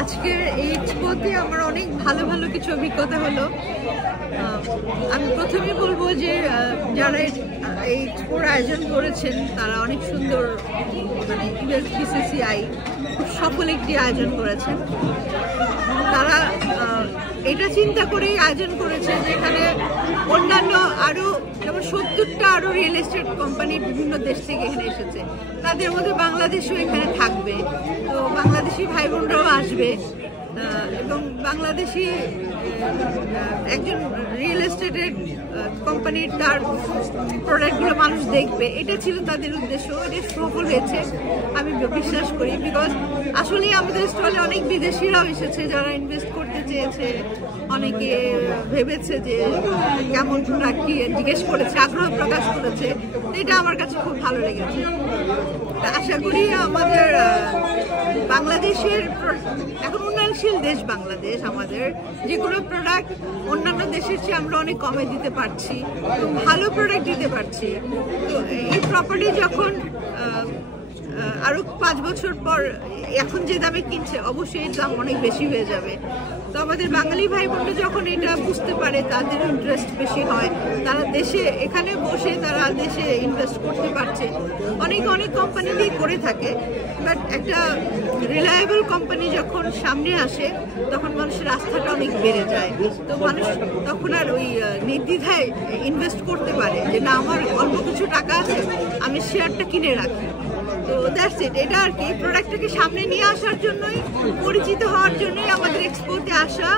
আজকের এই এক্সপোতে আমার অনেক ভালো ভালো কিছু অভিজ্ঞতা হলো। আমি প্রথমেই বলবো যে যারা এই এক্সপোর আয়োজন করেছেন তারা অনেক সুন্দর, মানে USBCCI খুব সফল একটি আয়োজন করেছেন। তারা এটা চিন্তা করেই আয়োজন করেছে যেখানে অন্যান্য আরো যেমন 70টা আরো রিয়েল এস্টেট কোম্পানি বিভিন্ন দেশ থেকে এখানে এসেছে, তাদের মধ্যে বাংলাদেশও এখানে থাকবে। তো বাংলাদেশি ভাই বোনরাও আসবে এবং বাংলাদেশি একজন রিয়েল এস্টেটের কোম্পানির তার প্রোডাক্টগুলো মানুষ দেখবে, এটা ছিল তাদের উদ্দেশ্য। এটা সফল হয়েছে আমি বিশ্বাস করি, বিকজ আসলে আমাদের স্টলে অনেক বিদেশিরাও এসেছে যারা ইনভেস্ট করতে চেয়েছে। অনেকে ভেবেছে যে কেমন প্রোডাক্ট কি জিজ্ঞেস করেছে, আগ্রহ প্রকাশ করেছে। এটা আমার কাছে খুব ভালো লেগেছে। আশা করি আমাদের বাংলাদেশের এখন উন্নয়নশীল দেশ বাংলাদেশ, আমাদের যে কোনো প্রোডাক্ট অন্যান্য দেশের চেয়ে আমরা অনেক কমে দিতে পারছি, ভালো প্রোডাক্ট দিতে পারছি। তো এই প্রপার্টি যখন আরো 5 বছর পর এখন যে দামে কিনছে, অবশ্যই এর দাম অনেক বেশি হয়ে যাবে। তো আমাদের বাঙালি ভাই বোনরা যখন এটা বুঝতে পারে, তাদের ইন্টারেস্ট বেশি হয়, তারা দেশে এখানে বসে তারা দেশে ইনভেস্ট করতে পারছে। অনেক কোম্পানি দিয়ে করে থাকে, বাট একটা রিলায়েবল কোম্পানি যখন সামনে আসে তখন মানুষের আস্থাটা অনেক বেড়ে যায়। তো মানুষ তখন আর ওই নির্দ্বিধায় ইনভেস্ট করতে পারে যে না, আমার অল্প কিছু টাকা আছে, আমি শেয়ারটা কিনে রাখি। তো দ্যাটস ইট। এটা আর কি প্রোডাক্টটাকে সামনে নিয়ে আসার জন্যই, পরিচিত হওয়ার জন্যই আমাদের এক্সপোতে আসা।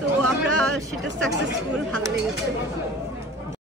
তো আমরা সেটা সাকসেসফুল, ভালো লেগেছে।